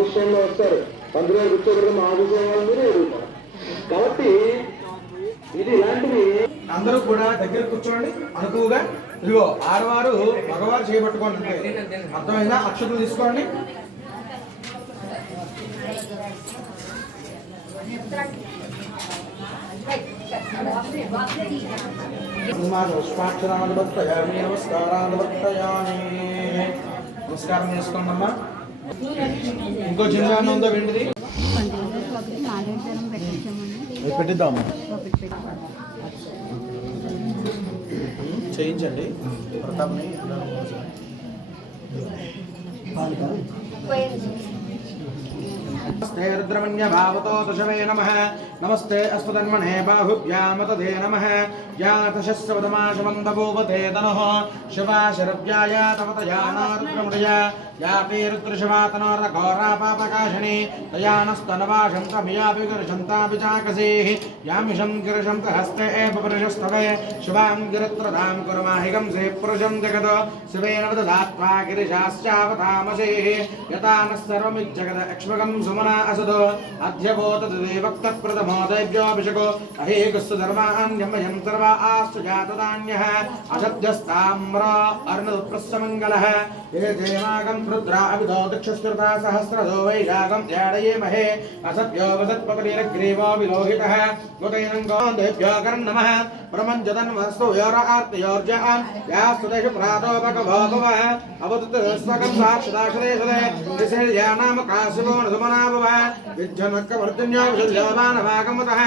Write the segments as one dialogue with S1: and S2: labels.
S1: ఆఫీసులో వస్తారు మంత్రి గారు కూర్చోబెడితే మా వాళ్ళు ఎదుగుతారు కాబట్టి ఇది ఇలాంటివి
S2: అందరూ కూడా దగ్గర కూర్చోండి అనుకువగా ఇదిగో ఆడవారు మగవారు చేపట్టుకోండి అర్థమైందా అక్షతలు తీసుకోండి నమస్కారం చేసుకోండి అమ్మా ఇంకో చిన్న ఉందో వెంటిది పెట్టిద్దాము చేయించండి ప్రతాప్ని नैरुद्रमण्यभावतो दशवे नमः नमस्ते अस्मदन्मणे बाहुभ्यामतधे नमः या दशस्वदमाशवन्दभूपते तनुः शिवा शरव्याय तपतया नारुद्रमृया यापि रुद्रशवातनोरघोरापापकाशिनी तया नस्तनवाशन्तमियापि गर्षन्तापि चाकसीः यामिषं गिरिशन्त हस्ते एव पुरुषस्तवे शिवां गिरत्रदां से पुरुषं जगद शिवेन वदधात्वा गिरिशाश्चावतामसेः यता नः सर्वमिज्जगद अक्ष्मकं सुमना असतो अध्यवोत देवक्तः प्रथमो दैव्योऽभिषको सर्वा आस्तु जातदान्यः अशब्दस्ताम्र अर्णप्रस्समङ्गलः ये रुद्रा अभिधो दक्षस्तुर्धा सहस्रधो वैरागं जाडयेमहे असभ्यो वसत्पकरीरग्रीवो विलोहितः गुतैरङ्गोन्देभ्यो कर्णमः प्रमञ्जतन्वस्तु योरार्तयोर्जान् यास्तुतेषु प्रातोपकभोगवः अवदत् स्वकं साक्षदाक्षरे सदे नाम काशिवो नृमनाभवः विज्जनकवर्तिन्यावशल्यामानभागमतः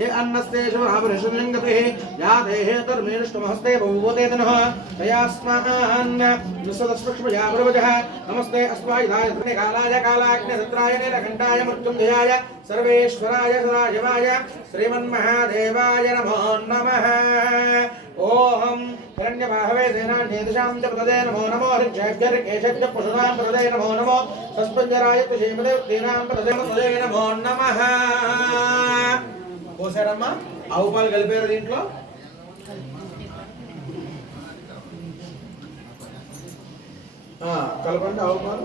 S2: ये अन्नस्तेषु या देहे तर्मेष्टमहस्ते बहुभूते नः नमस्ते अस्मायिधाय कालाय कालाग्निसत्राय नीलघण्टाय मृत्युञ्जयाय सर्वेश्वराय सदाशिवाय श्रीमन्महादेवाय नमो नमः ఓహం హిరణ్యమాహవే సేనాన్యేతషాం చ ప్రదే నమో నమో హరిక్షేభ్యర్కేశభ్య పశునాం ప్రదే నమో నమో సస్పంజరాయ తుషీమదే తీనాం ప్రదే ప్రదే నమో నమః పోసారమ్మా ఆవు పాలు కలిపారు దీంట్లో కలపండి ఆవు పాలు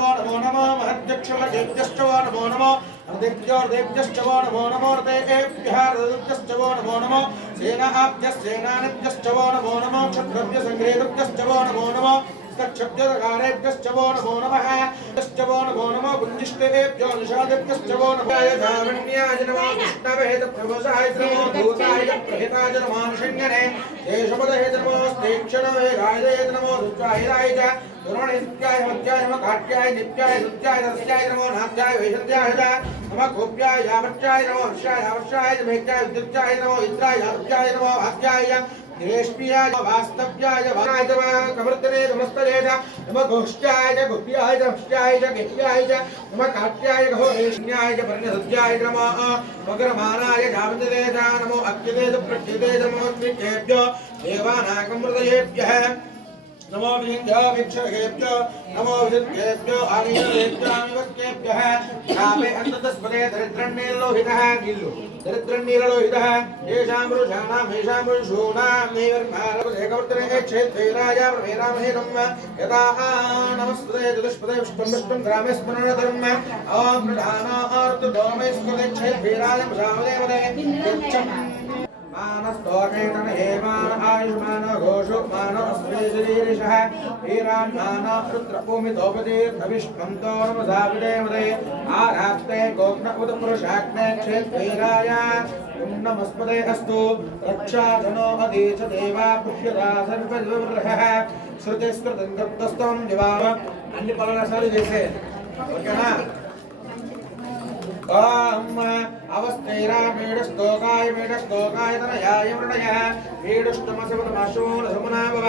S2: దేవ్యశ్చవా నమో నమ మహద్యక్షదేవ్యశ్చవా నమో నమ హృదిభ్యోర్దేవ్యశ్చవా నమో నమో హృదయేభ్యహృదిభ్యశ్చవో నమో నమ సేనాభ్యశ్చేనానిభ్యశ్చవో నమో నమ క్షుద్రభ్యసంగ్రేతుభ్యశ్చవో నమో నమ यस्तक्षब्जदघारेभ्यश्चवो नमो नमः यश्चवो नमो नमो गुञ्जिष्टेभ्यो निषादेभ्यश्चवो नमः धावण्याय नमः कृष्णवेदप्रभुसाय नमो भूताय प्रहिताय नमः नृसिंहने देशपदहे नमोस्तेक्षणवे राजये नमो रुद्राहिराय च दुरोणित्याय मत्याय नमः काट्याय नित्याय नृत्याय रस्याय नमो नाद्याय वैशद्याय च नमः गोप्याय यावत्याय नमो हर्षाय हर्षाय मेघ्याय विद्युत्याय नमो इन्द्राय यावत्याय नमो भाग्याय निवेष्टियाय वास्तव्याय वनाय च कमर्तने कमस्तरे च नम गोष्ट्याय च गुह्याय च मुष्ट्याय च गह्याय च नम काट्याय घोरेण्याय च परिणसत्याय च नमः मकरमानाय जावन्तते च नमो अक्यते च प्रत्यते च नमो देवानाकमृतयेभ्यः नमो विशिष्टेभ्यो नमो विशिष्टेभ्यो आनीयेभ्योभ्यः कामे अन्ततस्पदे दरिद्रन्नीर्लोहितः नीलो दरिद्रन्नीरलोहितः येषां पुरुषाणां येषां पुरुषूणां नैवर्णालवलेकवर्तने क्षेत्रेराय प्रभेरामहेनं यदा नमस्पदे चतुष्पदे पुष्पं पुष्पं ग्रामे स्मरणधर्म ॐ प्रधानार्तदोमे स्मृते क्षेत्रेराय प्रसामदेवदे मानस्तोकेतन हेमान आयुष्मानो घोषो मानो स्त्रीशरीरिषः वीरान्माना पुत्रभूमितोपतीर्थविष्कन्तो नमसाविदे मदे आरात्ते गोग्न उत पुरुषाग्ने क्षेत्रीराय नमस्पदे अस्तु रक्षाधनो अधीच देवा पुष्यता सर्वगृहः श्रुतिस्कृतं कृप्तस्त्वं दिवाव अन्य पलनाशाली जैसे ओके ना ओम అవస్థైరామీడస్తోకాయ మీడస్తోకాయ తనయాయ మృణయ మీడుష్టమసమనమశూలసమనాభవ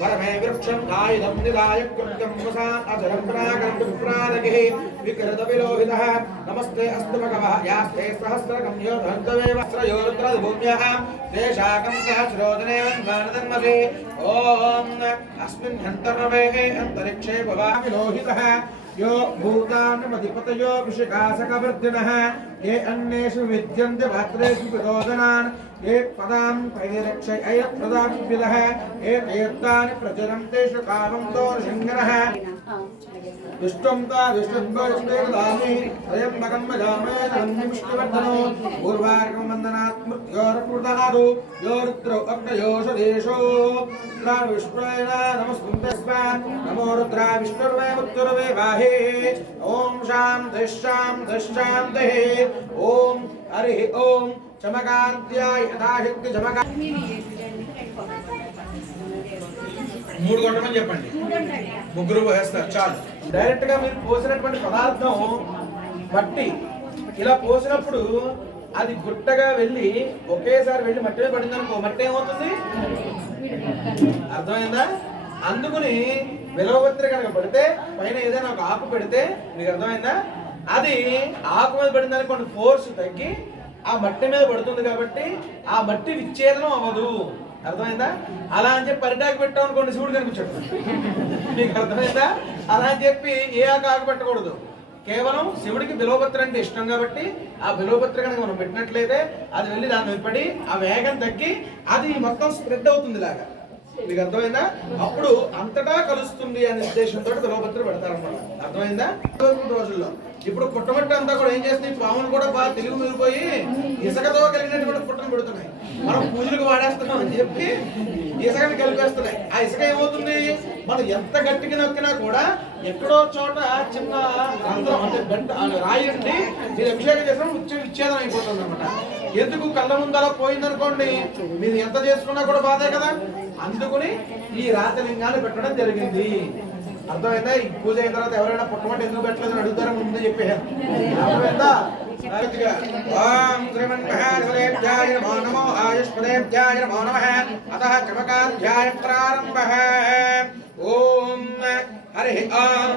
S2: వరమే వృక్షం దాయుధం నిదాయ కృత్యం వసా అజరం ప్రాగం విప్రాదగిః వికృత విలోహితః నమస్తే అస్తు భగవః యాస్తే సహస్రకం యో భర్తవేవ శ్రయోరుద్ర భూమ్యః దేశాకం సహస్రోదనేవం గానదన్మసి ఓం అస్మిన్ హంతర్వేహే అంతరిక్షే భవామి లోహితః यो भूतान भूतानमधिपतयोऽभिषिकासकवर्धिनः ये अन्येषु विद्यन्ते पात्रेषु प्रचोदनान् ये पदान् पदां प्रदाभ्यः ये तैर्तानि प्रचलन्तेषु कामं तोर्षङ्गनः विष्णुता विष्णुदामी स्वयं मगन्मजामे नन्दिविष्णुवर्धनो पूर्वार्कं वन्दनात् मृत्योर्पृतहादो योरुद्रो अग्नयोषदेशो विष्णुवेन नमस्तुं तस्मान् नमो रुद्रा विष्णुर्वे मृत्युर्वे वाहे ॐ शां धश्यां धश्यां दहे ॐ हरिः ॐ चमकान्त्याय यथाशक्ति चमका మూడు కొట్టమని చెప్పండి ముగ్గురు వేస్తారు చాలు డైరెక్ట్ గా మీరు పోసినటువంటి పదార్థం మట్టి ఇలా పోసినప్పుడు అది గుట్టగా వెళ్ళి ఒకేసారి వెళ్ళి మట్టి మీద పడింది అనుకో మట్టి ఏమవుతుంది అర్థమైందా అందుకుని విలవపత్రి కనుక పడితే పైన ఏదైనా ఒక ఆకు పెడితే మీకు అర్థమైందా అది ఆకు మీద పడిందని కొన్ని ఫోర్స్ తగ్గి ఆ మట్టి మీద పడుతుంది కాబట్టి ఆ మట్టి విచ్ఛేదనం అవ్వదు అర్థమైందా అలా అని చెప్పి అరిటాకు పెట్టాం అనుకోండి శివుడు కనిపించాడు మీకు అర్థమైందా అలా అని చెప్పి ఏ ఆకు పెట్టకూడదు కేవలం శివుడికి బిలోపత్ర అంటే ఇష్టం కాబట్టి ఆ బిలోపత్ర కనుక మనం పెట్టినట్లయితే అది వెళ్ళి దాని మీద పడి ఆ వేగం తగ్గి అది మొత్తం స్ప్రెడ్ అవుతుంది లాగా మీకు అర్థమైందా అప్పుడు అంతటా కలుస్తుంది అనే ఉద్దేశంతో బిలోపత్ర పెడతారన్నమాట అర్థమైందా రోజుల్లో ఇప్పుడు పుట్టమట్టి అంతా కూడా ఏం చేస్తుంది పాములు కూడా బాగా తెలుగు మిగిలిపోయి ఇసుకతో కలిగినటువంటి పుట్టం పెడుతున్నాయి మనం పూజలకు వాడేస్తున్నాం అని చెప్పి ఇసుకని కలిపేస్తున్నాయి ఆ ఇసుక ఏమవుతుంది మనం ఎంత గట్టిగా నొక్కినా కూడా ఎక్కడో చోట చిన్న రంధ్రం అంటే గంట రాయి అండి మీరు అభిషేకం చేసిన విచ్ఛేదం అయిపోతుంది అనమాట ఎందుకు కళ్ళ ముందర పోయిందనుకోండి మీరు ఎంత చేసుకున్నా కూడా బాధే కదా అందుకుని ఈ రాతలింగాన్ని పెట్టడం జరిగింది అర్థం ఏంటై పూజే అయిన తర్వాత ఎవరైనా పొట్మట ఎందుకు పెట్టలేదు అని అడుగుతారు ముందే చెప్పేసాను అంతా వెంట గచ్చతిగా ఆ మగ్రీమన్ పహార్లే దారి నమః నమః ఆయష్పదేం జ్ఞాయ నమః అధః కమక జ్ఞాయ ప్రారంభః ఓం హరే హం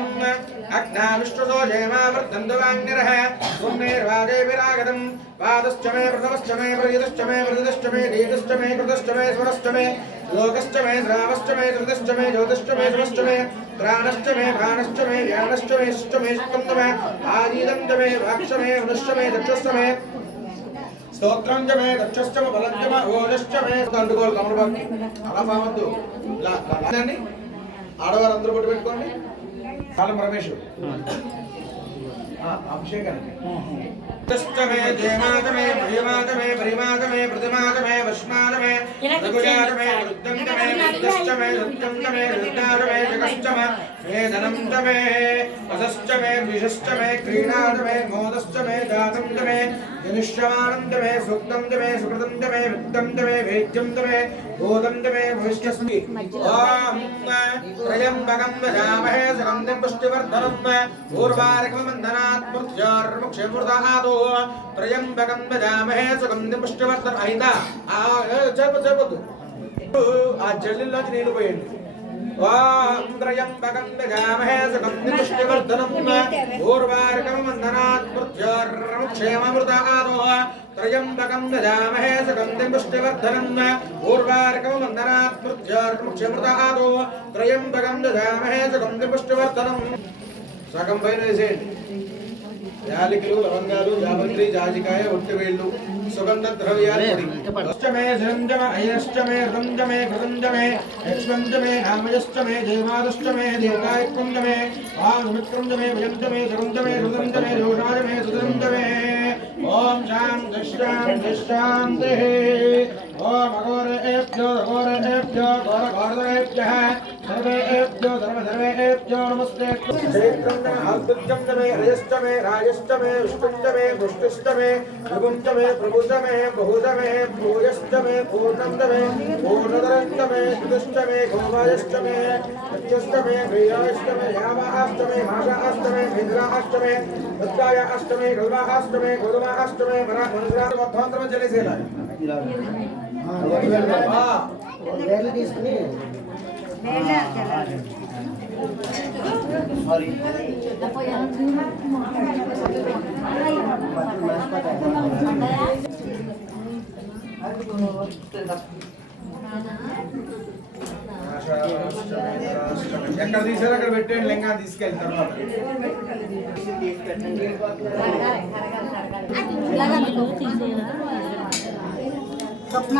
S2: అక్తారుష్టు సోజేమా వర్థందవాగ్నిర్హ సుమ్నేర్వాదే విరాగదం వాదశ్చమే ప్రథమశ్చమే ప్రయదశ్చమే నిర్దశ్చమే కృదశ్చమే స్వరశ్చమే లోకశ్చమే ధావశ్చమే తందశ్చమే జోతిశ్చమే సుమశ్చమే त्राणश्च मे भानश्च मे व्यानश्च मे श्च मे स्कन्द मे आदीदं च मे भाक्ष मे अनुश्च मे दक्षश्च मे స్తోత్రం జమే దక్షశ్చమ బలం జమ ఓజశ్చమే పట్టు పెట్టుకోండి కాలం రమేష్ అభిషేకానికి तस्तमे देवातमे भयमातमे परिमातमे प्रतिमातमे वस्मातमे रघुजातमे रुद्रन्तमे रुद्रश्चमे रुद्रन्तमे रुद्रारमे जगश्चम मे धनन्तमे वसश्चमे द्विषश्चमे क्रीडातमे मो ध्यानं तमे जनिष्यमानं तमे सुक्तं तमे सुकृतं तमे वित्तं तमे वेद्यं तमे बोधं तमे भविष्यस्मि ॐ त्र्यम्बकं वजामहे सुगन्धिं पुष्टिवर्धनं पूर्वार्कमन्दनात् पृथ्व्यार्मुक्षेपुरदहादो त्र्यम्बकं वजामहे सुगन्धिं पुष्टिवर्धन अहिता చెప్పదు ఆ జల్లిలోంచి నీళ్ళు పోయండి त्र्यम्बकम् गजामहे सुखम् निपुष्टिवर्धनम् पूर्वार्कमन्दनात्मृत्योर्क्षेममृतादोः त्र्यम्बकम् गजामहे सुखम् निपुष्टिवर्धनम् पूर्वार्कमन्दनात्मृत्योर्क्षमृतादो त्र्यम्बकम् गजामहे सुखम् निपुष्टिवर्धनम् సగం పైన వేసేయండి యాలికలు లవంగాలు జాపత్రి జాజికాయ ఒట్టివేళ్లు సుగంధ ద్రవ్యాలు అష్టమే సంజమ అయష్టమే సంజమే కృతంజమే యక్ష్మంజమే ఆమయష్టమే దేవాదష్టమే దేవకాయకుంజమే వామిత్రంజమే భయంజమే సరంజమే రుదంజమే యోగాజమే సుదంజమే ఓం శాంతి శాంతి శాంతి ఓం అఘోరేభ్యో అఘోరేభ్యో ఘోర ఘోరేభ్య सर्वेभ्यो सर्वसर्वेभ्यो नमस्ते क्षेत्रं आद्यं च मे रजश्च मे राजश्च मे विष्णुं च मे पुष्टिश्च मे प्रभुं च मे प्रभुज मे बहुज मे भूयश्च मे पूर्णं च मे पूर्णतरश्च मे श्रुतश्च मे गोमायश्च मे सत्यश्च मे गृहाश्च मे यामाश्च मे भाषाश्च मे भेन्द्राश्च मे भद्राय अष्ट मे गल्वा अष्ट मे गौरवा अष्ट मे मरा मनुरा मध्वांतर जले से
S3: लाए हां वेल తీసుకుని
S2: ఎక్కడ తీసారు అక్కడ పెట్టండి లింగా తీసుకెళ్ళిన తర్వాత
S4: స్వప్న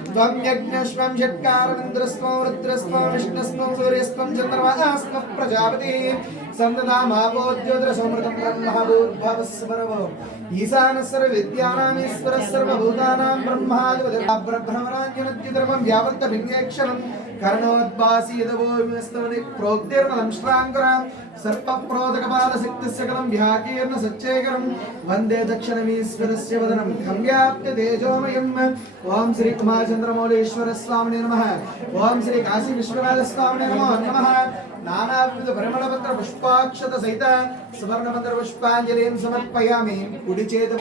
S3: त्वं यज्ञस्वं षट्कारमिन्द्रस्वं रुद्रस्वं विष्णुस्वं सूर्यस्वं चन्द्रमास्वः प्रजापति सन्ददामावोद्योतरसौमृतं ब्रह्मभूद्भवः स्मरवो ईशानः सर्वविद्यानामीश्वरः सर्वभूतानां ब्रह्मादिवदब्रभ्रमराञ्जनद्युतर्वं व्यावर्तभिन्येक्षणम् కరణోద్భాసీదవోస్తవని ప్రోగ్తిర్మలంశ్రాంకురాం సర్పప్రోదకపాద శక్తిశకలం వ్యాకీర్ణ సచ్చేకరం వందే దక్షిణమీశ్వరస్య వదనం గమ్యాప్య తేజోమయం ఓం శ్రీ కుమారచంద్రమౌళేశ్వర స్వామిని నమ ఓం శ్రీ కాశీ విశ్వనాథ స్వామిని నమో నమ నానావిధ పరిమళపత్ర పుష్పాక్షత సహిత సువర్ణపత్ర పుష్పాంజలిం సమర్పయామి కుడి చేత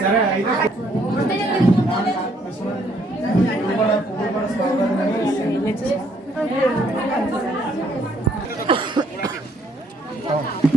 S3: సరే Oh.